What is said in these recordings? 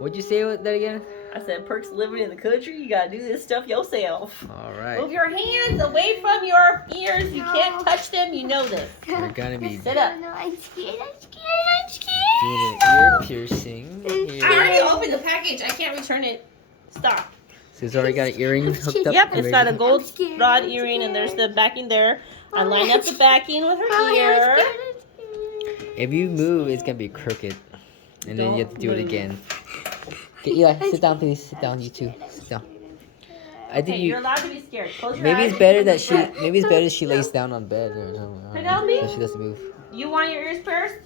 What'd you say with that again? I said, perks living in the country, you gotta do this stuff yourself. All right. Move your hands away from your ears. You can't touch them. You know this. We're gonna be Sit up. No, I'm scared. doing an ear piercing. I already opened the package. I can't return it. Stop. So it's already got an earring hooked up. Yep, it's got a gold scared. rod I'm earring, and there's scared. the backing there. I line up the backing with her I'm ear. scared. If you move, it's gonna be crooked, and then you have to do it Don't again. Okay, Eli, sit down, please. Sit down, you two. Sit down. I think Okay, you're allowed to be scared. Close your maybe eyes. it's better that she lays down on bed or something. Penelope? So she doesn't move. You want your ears pierced?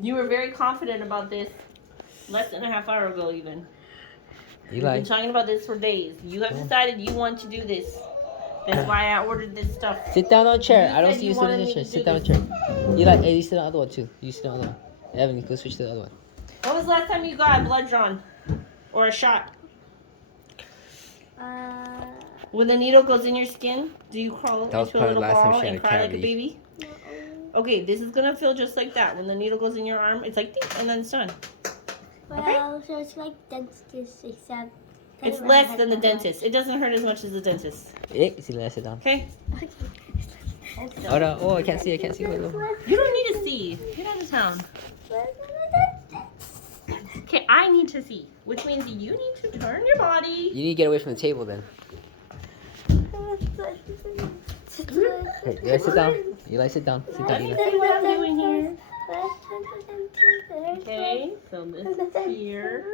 You were very confident about this less than a half hour ago, even. You've Eli, been talking about this for days. You have decided you want to do this. That's why I ordered this stuff. sit down on a chair. You I don't said see you you sitting in wanted the me chair. to Sit do down on a chair. Eli, hey, you sit on the other one too. You sit on the other one. Evan, you go switch to the other one. When was the last time you got blood drawn? Or a shot? When the needle goes in your skin, do you crawl That was into a probably little the last time ball she had and a cry like a cavity. baby? Okay, this is gonna feel just like that. When the needle goes in your arm, it's like ding, and then it's done. Well, so it's like dentist except. It's less than the dentist. It doesn't hurt as much as the dentist. Hey, sit down. Okay? Okay. Oh no! Oh, I can't see. Wait, look. You don't need to see. Get out of town. Okay, I need to see, which means you need to turn your body. You need to get away from the table then. Hey, Eli, sit down. Eli, sit down. Sit down, Eli. What I'm doing here. Okay, so this is here.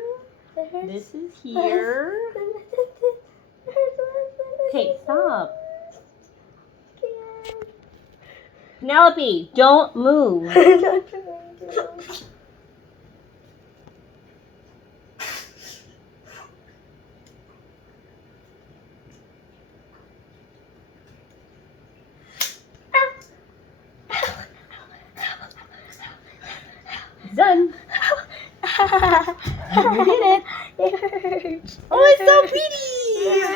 This is here. Okay, stop. Penelope, don't move. Done. You did it. It hurts. Oh, it's so pretty. It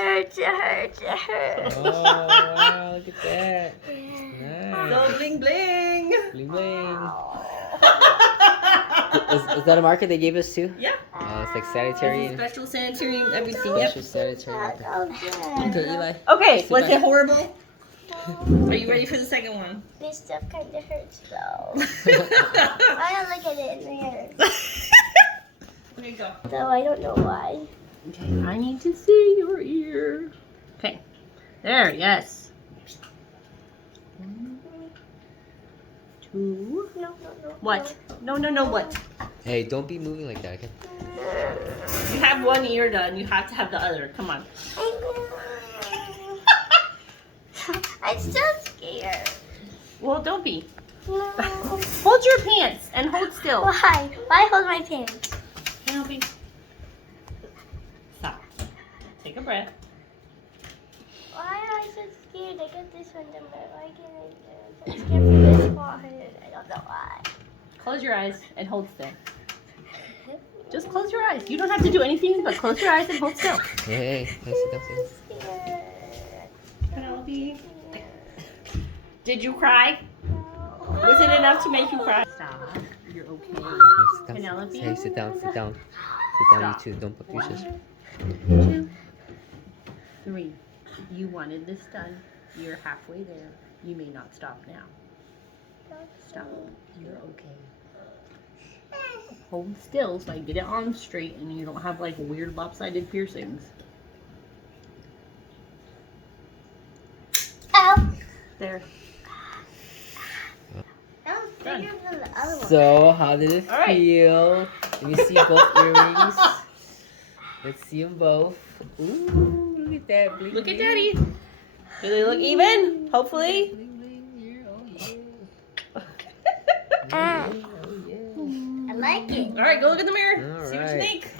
hurts. Oh wow! Look at that. Nice. So bling bling. Bling bling. Is that a marker they gave us too? Yeah. Oh, it's like sanitary. Special sanitary, everything. Yep. Special sanitary marker. Okay, Eli. Okay, Sit was back. it horrible? Are you ready for the second one? This stuff kind of hurts though. I don't look at it in the mirror. There you go. So I don't know why. Okay, I need to see your ear. Okay, there, yes. 1, 2. No. What? No, what? Hey, don't be moving like that, okay? You have one ear done, you have to have the other. Come on. I'm still scared. Well, don't be. No. Hold your pants and hold still. Why? Why hold my pants? Penelope. Stop. Take a breath. Why am I so scared? I got this one done, but why can't I do it? I'm scared for this one. I don't know why. Close your eyes and hold still. Just close your eyes. You don't have to do anything but close your eyes and hold still. Hey, sit down, sit down. Scared. Penelope. Did you cry? Was it enough to make you cry? Stop. You're okay. Hey, sit down. Penelope? Hey, sit down. Sit down, Stop. you two. Don't put pieces. 1, 2, 3. You wanted this done. You're halfway there. You may not stop now. Stop. You're okay. Hold still so I get it on straight and you don't have like weird lopsided piercings. Ow. There. That was bigger than the other one. So, how did it All right. feel? Let me see both earrings. Let's see them both. Ooh, look at that. Bling, Look at bling. Daddy. Do they look even? Hopefully. Bling, bling, yeah, oh, Ah, yeah. Oh, yeah. I like it. All right, go look in the mirror. All See what you right. think.